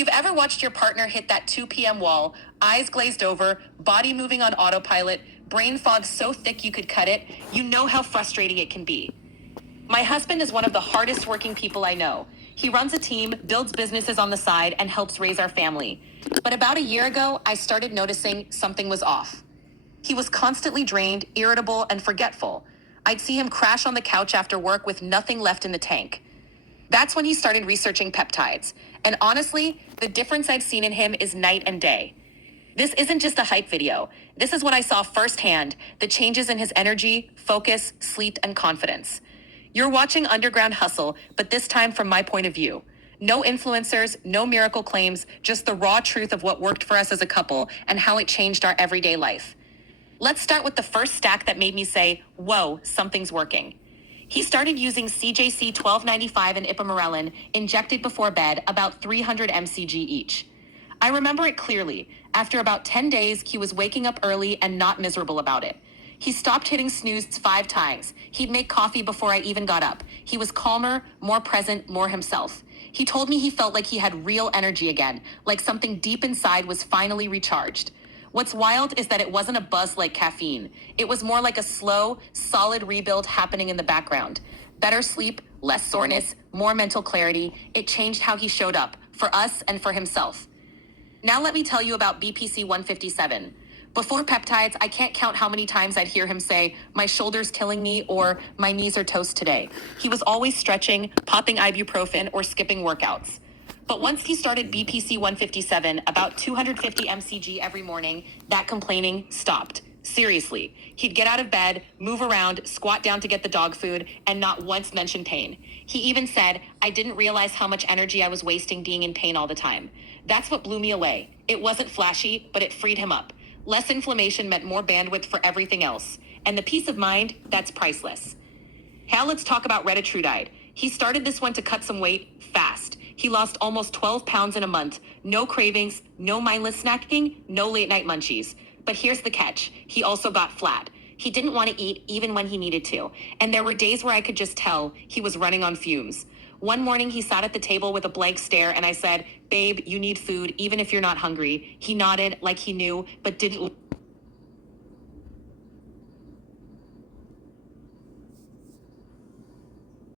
you've ever watched your partner hit that 2 p.m. wall, eyes glazed over, body moving on autopilot, brain fog so thick you could cut it, you know how frustrating it can be. My husband is one of the hardest working people I know. He runs a team, builds businesses on the side, and helps raise our family. But about a year ago, I started noticing something was off. He was constantly drained, irritable, and forgetful. I'd see him crash on the couch after work with nothing left in the tank. That's when he started researching peptides. And honestly, the difference I've seen in him is night and day. This isn't just a hype video. This is what I saw firsthand, the changes in his energy, focus, sleep, and confidence. You're watching Underground Hustle, but this time from my point of view. No influencers, no miracle claims, just the raw truth of what worked for us as a couple and how it changed our everyday life. Let's start with the first stack that made me say, whoa, something's working. He started using CJC-1295 and Ipamorelin injected before bed, about 300 mcg each. I remember it clearly. After about 10 days, he was waking up early and not miserable about it. He stopped hitting snooze 5 times. He'd make coffee before I even got up. He was calmer, more present, more himself. He told me he felt like he had real energy again, like something deep inside was finally recharged. What's wild is that it wasn't a buzz like caffeine. It was more like a slow, solid rebuild happening in the background. Better sleep, less soreness, more mental clarity. It changed how he showed up, for us and for himself. Now let me tell you about BPC-157. Before peptides, I can't count how many times I'd hear him say, my shoulder's killing me, or my knees are toast today. He was always stretching, popping ibuprofen, or skipping workouts. But once he started BPC-157, about 250 mcg every morning, that complaining stopped. Seriously. He'd get out of bed, move around, squat down to get the dog food, and not once mention pain. He even said, I didn't realize how much energy I was wasting being in pain all the time. That's what blew me away. It wasn't flashy, but it freed him up. Less inflammation meant more bandwidth for everything else. And the peace of mind, that's priceless. Now let's talk about Retatrutide. He started this one to cut some weight fast. He lost almost 12 pounds in a month. No cravings, no mindless snacking, no late night munchies. But here's the catch. He also got flat. He didn't want to eat even when he needed to. And there were days where I could just tell he was running on fumes. One morning he sat at the table with a blank stare and I said, babe, you need food even if you're not hungry. He nodded like he knew, but didn't